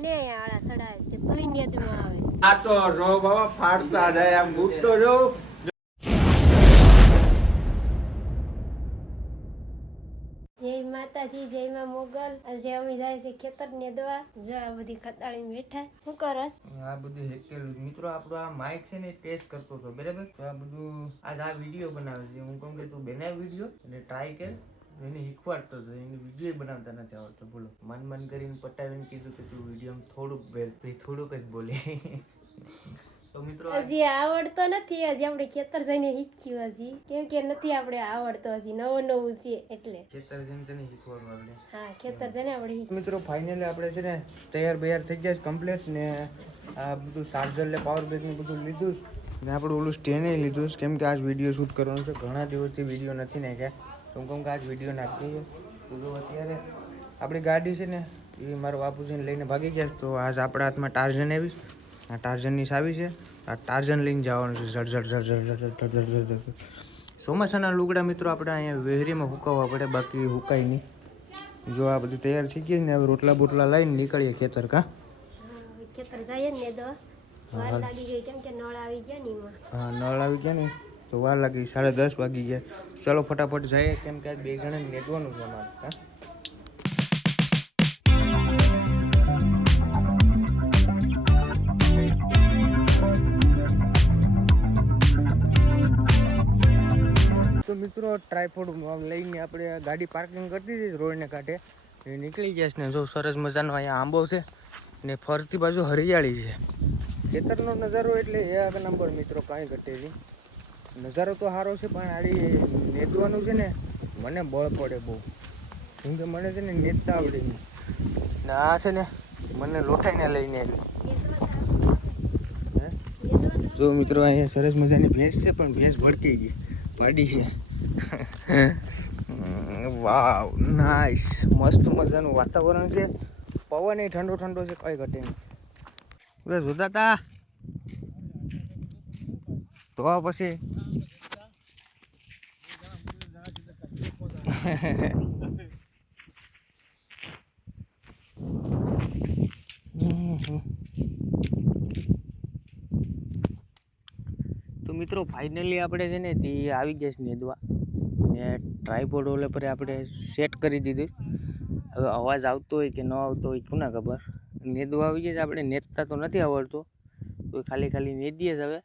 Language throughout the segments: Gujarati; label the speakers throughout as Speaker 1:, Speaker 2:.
Speaker 1: મને આળા સડાય છે તુંય નેદમાં આવે.
Speaker 2: આ તો રો બાબા ફાડતા જાય આમ બૂટતો જો
Speaker 1: જય માતાજી જય માં મોગલ. આજે અમે જાય છે ખેતર નેદવા. જો આ બધી ખતાળી બેઠા. શું કરસ?
Speaker 2: આ બધું હેકેલું મિત્રો આપણો આ માઇક છે ને ટેસ્ટ કરતો હતો બરાબર? તો આ બધું આજ આ વીડિયો બનાવે છે. હું કહું કે તું બનાવ વીડિયો અને ટ્રાય કર. એને શીખવાડતો હતો એને વીડિયો બનાવતા નથી આવડતો. બોલો. મન મન કરીને પટાવીને કીધું કે તું વીડિયો થોડુંક બેલ પછી થોડુંક જ બોલે. તો મિત્રો
Speaker 1: હજી આવડતો નથી હજી આપણે ખેતર જઈને શીખ્યું હજી. કેમ કે નથી આપણે આવડતો હજી નવું નવું છે એટલે.
Speaker 2: ખેતર જઈને તને શીખવાડવા આપણે.
Speaker 1: હા ખેતર જઈને આપણે
Speaker 2: મિત્રો ફાઇનલી આપણે છે ને તૈયાર બૈયાર થઈ ગયા છે કમ્પ્લીટ ને આ બધું ચાર્જર લે પાવર બેંક ને બધું લીધું ને આપણે ઓલું સ્ટેને લીધું છે. કેમ કે આજ વીડિયો શૂટ કરવાનો છે. ઘણા દિવસથી વીડિયો નથી નાખ્યા. ટૂંકમ કે આજ વીડિયો નાખીએ. પૂરો અત્યારે આપણી ગાડી છે ને એ મારો બાપુજીને લઈને ભાગી ગયા તો આજ આપણા હાથમાં ટાર્ઝન આવી આ ટાર્ઝનની સાવી છે. આ ટાર્ઝન લઈને જવાનું છે. ઝડ ઝડ ઝડ ઝડ ઝડ ઝડ ચોમાસાના લુગડા મિત્રો આપણે અહીંયા વહેરીમાં હુકાવવા પડે બાકી હુકાય નહીં. જો આ બધું તૈયાર થઈ ગઈ ને હવે રોટલા બોટલા લઈને નીકળીએ ખેતર કા?
Speaker 1: ખેતર જઈએ ને દવા. વાર લાગી ગઈ કેમ કે નળ આવી ગયા ને
Speaker 2: હા નળ આવી ગયા ને. તો વાર લાગી સાડા દસ વાગી ગયા. ચલો ફટાફટ જઈએ, કેમ કે બે જણા નેટવાનું છે અમારે. હા? તો મિત્રો ટ્રાયફોડ લઈને આપણે ગાડી પાર્કિંગ કરી દીધી રોડને કાંઠે. એ નીકળી ગયા છે ને, જો સરસ મજાનો અહીંયા આંબો છે ને ફરતી બાજુ હરિયાળી છે. ખેતરનો નજારો એટલે એક નંબર મિત્રો, કાંઈ ઘટે નહીં. નજારો તો સારો છે, પણ આડી નેદવાનું છે ને, મને બળ પડે બહુ. કેમ કે મને છે ને નેતતા આવડે ને આ છે ને, મને લોઠાઈને લઈને આવી? જો મિત્રો, અહીંયા સરસ મજાની ભેંસ છે, પણ ભેંસ ભડકી ગઈ. પાડી છે. વાવ નાઈસ મસ્ત મજાનું વાતાવરણ છે. પવન એ ઠંડો ઠંડો છે, કઈ ઘટે નહીં. જોતા તા. તો પછી તો મિત્રો ફાઇનલી આપણે છે ને તે આવી ગયા છે નેદવા. ને ટ્રાયપોડ ઓલે પર આપણે સેટ કરી દીધું હવે અવાજ આવતો હોય કે ન આવતો હોય કોને ખબર? નેદવા આવી ગયા છે, આપણે નેતતા તો નથી આવડતું. તો ખાલી ખાલી નેદીએ જ હવે.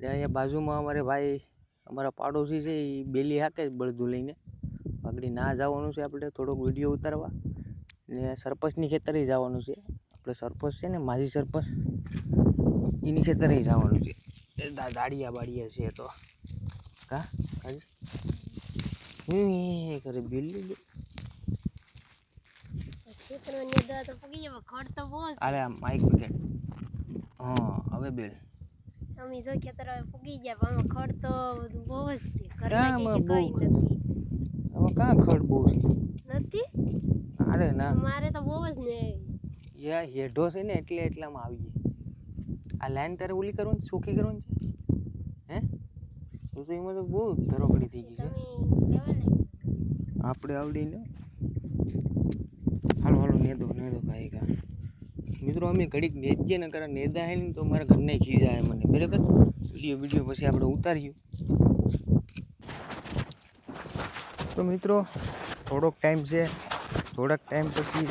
Speaker 2: અહીંયા બાજુમાં અમારે ભાઈ, અમારા પાડોશી છે, એ બેલી હાકે જ બળદું લઈને. આગળ ના જવાનું છે આપણે થોડોક વીડિયો ઉતારવા. ને સરપંચની ખેતરે જવાનું છે. આપણે સરપંચ છે ને માજી સરપંચ એની ખેતરે જવાનું છે. એ દાડિયા બાડિયા છે તો. કા? હું એ કરે બિલ્લી અરે માઇક વિકેટ હા હવે બિલ.
Speaker 1: અમે જો ખેતર હવે પૂગી ગયા પણ ખડ તો બહુ જ છે. ઘરમાં કઈ નથી.
Speaker 2: હવે કાં ખડ બહુ છે?
Speaker 1: નથી.
Speaker 2: અરે ના.
Speaker 1: મારે તો બહુ જ ને આવી
Speaker 2: યા હેઠો છે ને એટલે એટલામાં આવી ગયા આ લાઈન તારે ઓલી કરવાની સુખી કરવાની છે? હે? તો તો એમાં તો બહુ ધરોકડી થઈ ગઈ છે. આપણે આવડી ને હાલો હાલો નેદો નેદો કાંઈ કા. મિત્રો અમે ઘડીક નેદીએ ને કરે નેદા હે ને તો મારા ઘરને ખીજાય મને. બરાબર? વીડિયો વીડિયો પછી આપણે ઉતાર્યું તો મિત્રો, થોડોક ટાઈમ છે. થોડાક ટાઈમ પછી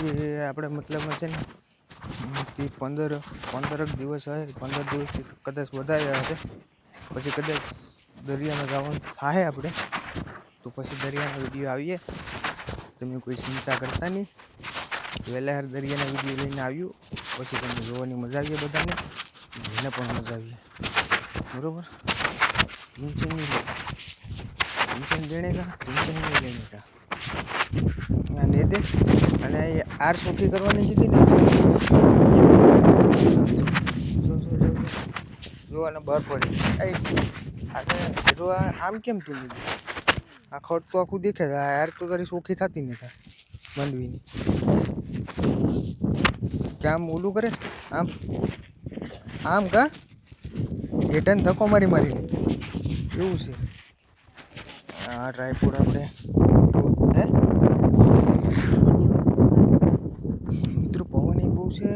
Speaker 2: આપણે મતલબમાં છે ને તે પંદર, પંદરક દિવસ હશે. પંદર દિવસથી કદાચ વધારે હશે. પછી કદાચ દરિયામાં જવાનું થાય આપણે, તો પછી દરિયાનો વીડિયો આવીએ. તમે કોઈ ચિંતા કરતા નહીં. વહેલા દરિયાના વીડિયો લઈને આવ્યું. પછી તમને જોવાની મજા આવીએ બધાને. મને પણ મજા આવીએ બરોબર? ટેન્શન નહીં લે ટેન્શન દેણે કા ટેન્શન નહીં લેને કા આ ને દે અને આર સોખી કરવાની દીધી ને? જો જો જો જો બહાર પડી આ જો આમ કેમ તું લીધી? આ ખડ તો આખું દેખે છે. યાર તો તારી સોખી થતી નથી માંડવીની. કે આમ ઓલું કરે? આમ આમ કા? હેઠાને ધક્કો મારી મારીને. એવું છે. આ ડ્રાયફ્રૂટ આપણે મિત્રો પવન એ બહુ છે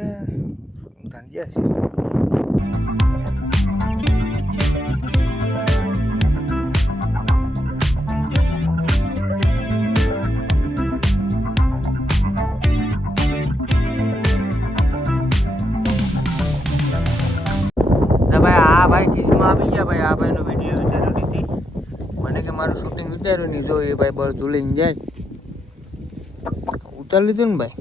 Speaker 2: ધાંધિયા છે. જો એ ભાઈ બળ તુલીને જાય. ઉતારી લીધું ને ભાઈ?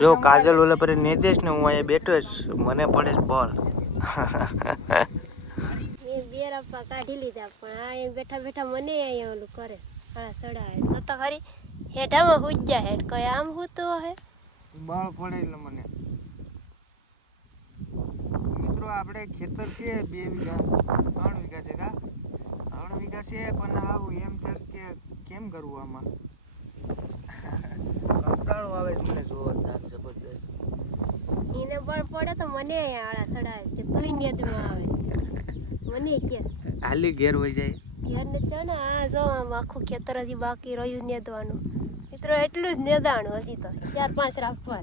Speaker 2: જો કાજલ ઓલા પર નિર્દેશ ને હું અહીંયા બેઠો જ મને પડે છે બળ.
Speaker 1: એ બેર આપવા કાઢી લીધા પણ આ બેઠા બેઠા મને અહીંયા ઓલું કરે. હા સડાવે. તો તો ખરી હેઠામાં હુજ્જા હેઠ કઈ આમ હૂતો હે?
Speaker 2: બળ પડે એટલે મને. મિત્રો આપણે ખેતર છે બે વીઘા ત્રણ વીઘા છે કા ત્રણ પણ આવું એમ થશે કે કેમ કરવું આમાં? કંટાળો આવે છે મને જોરદાર જબરદસ્ત.
Speaker 1: એને પણ પડે તો મને આળા સડાય છે કે તુંય નેદમાં આવે. મને કે.
Speaker 2: હાલી ઘેર હોય જાય.
Speaker 1: ઘેર ને ચણ આ જો આમ આખું ખેતર હજી બાકી રહ્યું નેદવાનું મિત્રો એટલું જ નેદાણું હજી તો ચાર પાંચ રાખવા.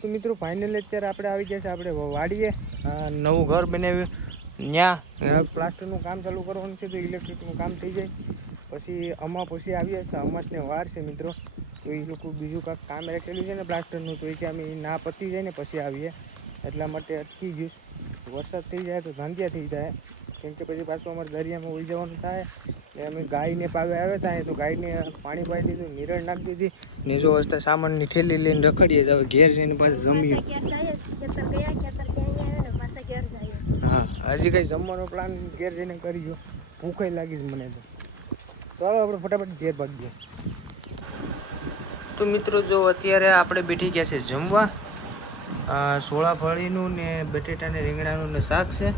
Speaker 2: તો મિત્રો ફાઇનલ અત્યારે આપણે આવી ગયા છે આપણે વાડીએ. નવું ઘર બનાવ્યું. ત્યાં પ્લાસ્ટરનું કામ ચાલુ કરવાનું છે તો ઇલેક્ટ્રિકનું કામ થઈ જાય. પછી અમા પછી આવીએ તો અમાસને વાર છે મિત્રો. તો એ લોકો બીજું કાંઈક કામ રાખેલું છે ને પ્લાસ્ટરનું તો એ કે અમે ના પતી જાય ને પછી આવીએ. એટલા માટે અટકી ગયું વરસાદ થઈ જાય તો ધાંધિયા થઈ જાય. કેમ કે પછી પાછું અમારે દરિયામાં ઉઈ જવાનું થાય. એટલે અમે ગાયને પાવે આવ્યા થાય તો ગાયને પાણી પાઈ દીધું નિરણ નાખી દીધી. ને જો હસ્તા સામાનની ઠેલી લઈને રખડીએ જ હવે ઘેર જઈને પાછું જમીએ
Speaker 1: પાછા ઘેર જાય ખેતર ગયા ખેતર ક્યાં આવ્યા ને પાછા ઘેર જાય
Speaker 2: હા હજી કઈ જમવાનો પ્લાન ઘેર જઈને કરીજો ભૂખાઈ લાગી મને તો. ચાલો આપણે ફટાફટ ઘેર ભાગીએ તો મિત્રો જો અત્યારે આપણે બેઠી ગયા છે જમવા. સોળા ફળીનું ને બટેટા ને રીંગણાનું ને શાક છે.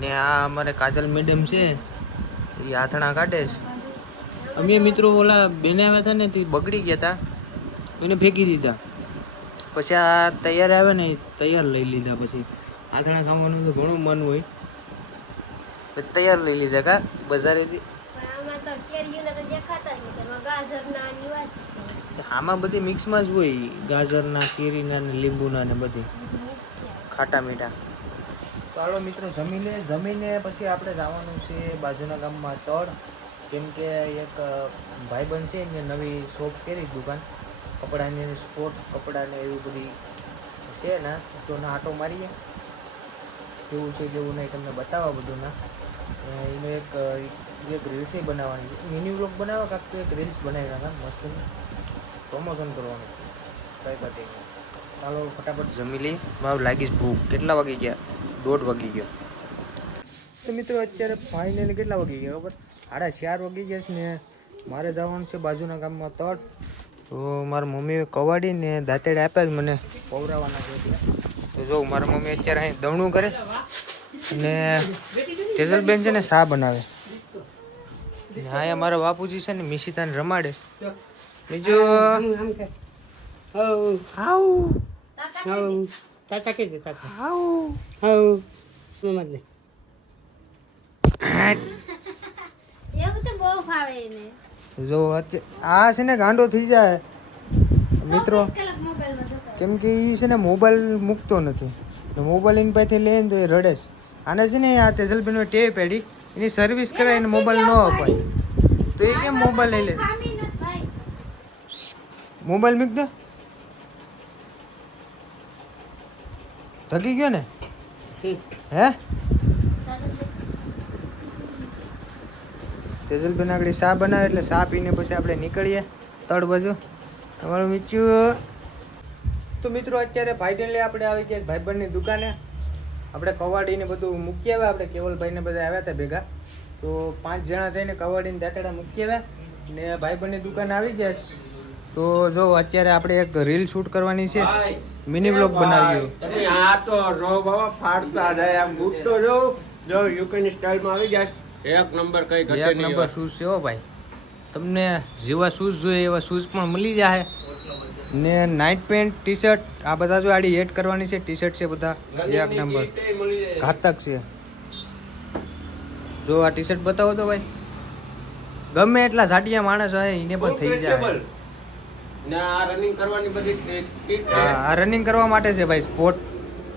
Speaker 2: ને આ અમારે કાજલ મેડમ છે. એ આથણા કાઢે છે. અમે મિત્રો ઓલા બેને આવ્યા હતા ને તે બગડી ગયા હતા. એને ફેંકી દીધા. પછી આ તૈયાર આવે ને તૈયાર લઈ લીધા પછી. આથણા ખાવાનું તો ઘણું મન હોય. તૈયાર લઈ લીધા કા બજારેથી?
Speaker 1: આમાં
Speaker 2: બધી મિક્સમાં જ હોય. ગાજરના કેરીના ને લીંબુના ને બધી. ખાટા મીઠા. ચાલો મિત્રો જમીને જમીને પછી આપણે જવાનું છે બાજુના ગામમાં તળ. કેમ કે એક ભાઈબંધ છે એને નવી શોપ કરી દુકાન. કપડાની સ્પોર્ટ કપડાને એવી બધી છે ને તો ના આટો મારીએ. કેવું છે કેવું નહીં તમને બતાવવા બધું ના એનો એક એક રીલ્સ બનાવવાની છે. મિની વ્લોગ બનાવવા કાંક તો એક રીલ્સ બનાવી નાખા મસ્ત પ્રમોશન કરવાનું. કઈ પતે ચાલો, ફટાફટ જમી લઈ મારું લાગીશ ભૂખ. કેટલા વાગી ગયા? દોઢ વાગી ગયો. તો મિત્રો, અત્યારે ફાઇનલી કેટલા વાગી ગયા, ખબર? સાડા ચાર વાગી ગયા છે ને, મારે જવાનું છે બાજુના ગામમાં તળ. તો મારા મમ્મીએ કવાડી ને દાંતેડ આપ્યા જ મને પવરાવાના છે. તો જો, મારા મમ્મી અત્યારે અહીં દવણું કરે. ને તેજલબેન છે ને શા બનાવે? હા મારા બાપુજી છે ને મિશિતાને રમાડે. બીજો હાઉ. હાઉ
Speaker 1: એવું તો બહુ ફાવે એને.
Speaker 2: જો અત્યારે આ છે ને ગાંડો થઈ જાય. મિત્રો કેમ કે એ છે ને મોબાઈલ મૂકતો નથી. મોબાઈલ એની પાસેથી લે ને તો એ રડે છે. આને છે ને આ તેજલબેનનો ટેવ પેડી એની સર્વિસ કરાય એને મોબાઈલ ન અપાય. તો એ કેમ મોબાઈલ લઈ લે?
Speaker 1: ભાઈ
Speaker 2: મોબાઈલ મૂક દે. થકી ગયો ને? હે? તેજલબેન આગળ સા બનાવે એટલે સા પીને પછી આપણે નીકળીએ. તળ બાજુ. તમારું મીચું તો મિત્રો, અત્યારે ફાઇનલી આપણે આવી ગયા ભાઈબંધની દુકાને. આપણે કવાડીને બધું મૂકી આવ્યા. આપણે કેવલભાઈને બધા આવ્યા હતા ભેગા. તો પાંચ જણા થઈને કવાડીને દાંતડા મૂકી આવ્યા ને ભાઈબંધની દુકાન આવી ગયા. તો જો અત્યારે આપણે એક રીલ શૂટ કરવાની છે. મિની બ્લોગ બનાવ્યો
Speaker 3: આ તો રો બાબા ફાડતા જાય આમ બૂટ તો જો. જો યુકેની સ્ટાઇલમાં આવી જાય એક નંબર કઈ ઘટે
Speaker 2: એક નંબર શૂઝ છે હો ભાઈ. તમને જેવા શૂઝ જોઈએ એવા શૂઝ પણ મળી જાય ને નાઇટ પેન્ટ ટી શર્ટ આ બધા જો આડી એડ કરવાની છે ટી શર્ટ છે બધા એક નંબર ઘાતક છે. જો આ ટી શર્ટ બતાવો તો ભાઈ. ગમે એટલા ઝાટિયા માણસ હોય એને પણ થઈ જાય.
Speaker 3: આ રનિંગ
Speaker 2: કરવા માટે છે ભાઈ સ્પોર્ટ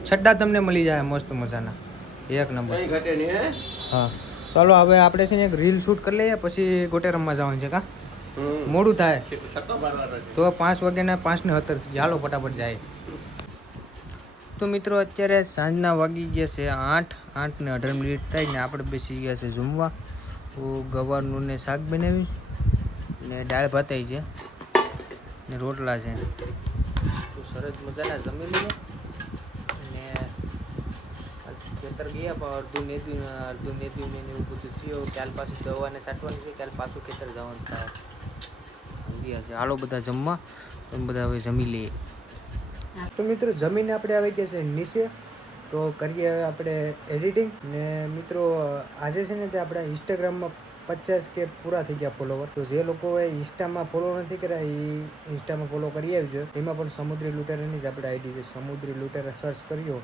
Speaker 2: છડ્ડા તમને મળી જાય મસ્ત મજાના. એક નંબર
Speaker 3: હે?
Speaker 2: ચાલો હવે આપણે છે ને એક રીલ શૂટ કરી લઈએ પછી ગોટે રમવા જવાનું છે કા. મોડું થાય. તો પાંચ વાગ્યાના પાંચ ને હતર ચાલો ફટાફટ જાય. તો મિત્રો અત્યારે સાંજના વાગી ગયા છે આઠ. આઠ ને અઢાર મિનિટ થાય ને આપણે બેસી ગયા છે જમવા. તો ગવારનું ને શાક બનાવ્યું ને દાળ ભાતાઈ છે ને રોટલા છે. તો સરસ મજાના જમી લીધો. ને ખેતર ગયા પણ અડધું નેદ્યું અડધું નેદ્યું ને એવું બધું થયું. કાલ પાછું દવાને સાટવાની છે કાલ પાછું ખેતર જવાનું થાય ગયા છે. હાલો બધા જમવા. તમે બધા હવે જમી લઈએ. તો મિત્રો જમીને આપણે આવી ગયા છે નીચે. તો કરીએ હવે આપણે એડિટિંગ ને મિત્રો આજે છે ને તે આપણે ઇન્સ્ટાગ્રામમાં પચાસ કે પૂરા થઈ ગયા ફોલોવર તો જે લોકોએ ઇન્સ્ટામાં ફોલો નથી કર્યા એ ઇન્સ્ટામાં ફોલો કરી આવજો. એમાં પણ સમુદ્રી લૂંટારાની જ આપણે આઈડી છે. સમુદ્રી લૂંટારા સર્ચ કર્યો.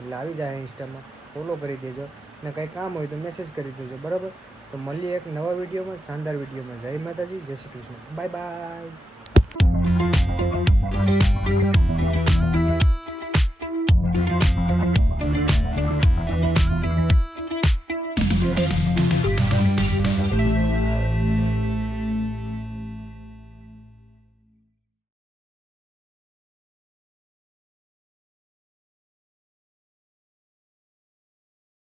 Speaker 2: એટલે આવી જાય ઇન્સ્ટામાં ફોલો કરી દેજો. ને કંઈ કામ હોય તો મેસેજ કરી દેજો. બરાબર? તો મળીએ એક નવા વિડીયોમાં શાનદાર વિડીયોમાં. જય માતાજી જય શ્રી કૃષ્ણ. Bye bye.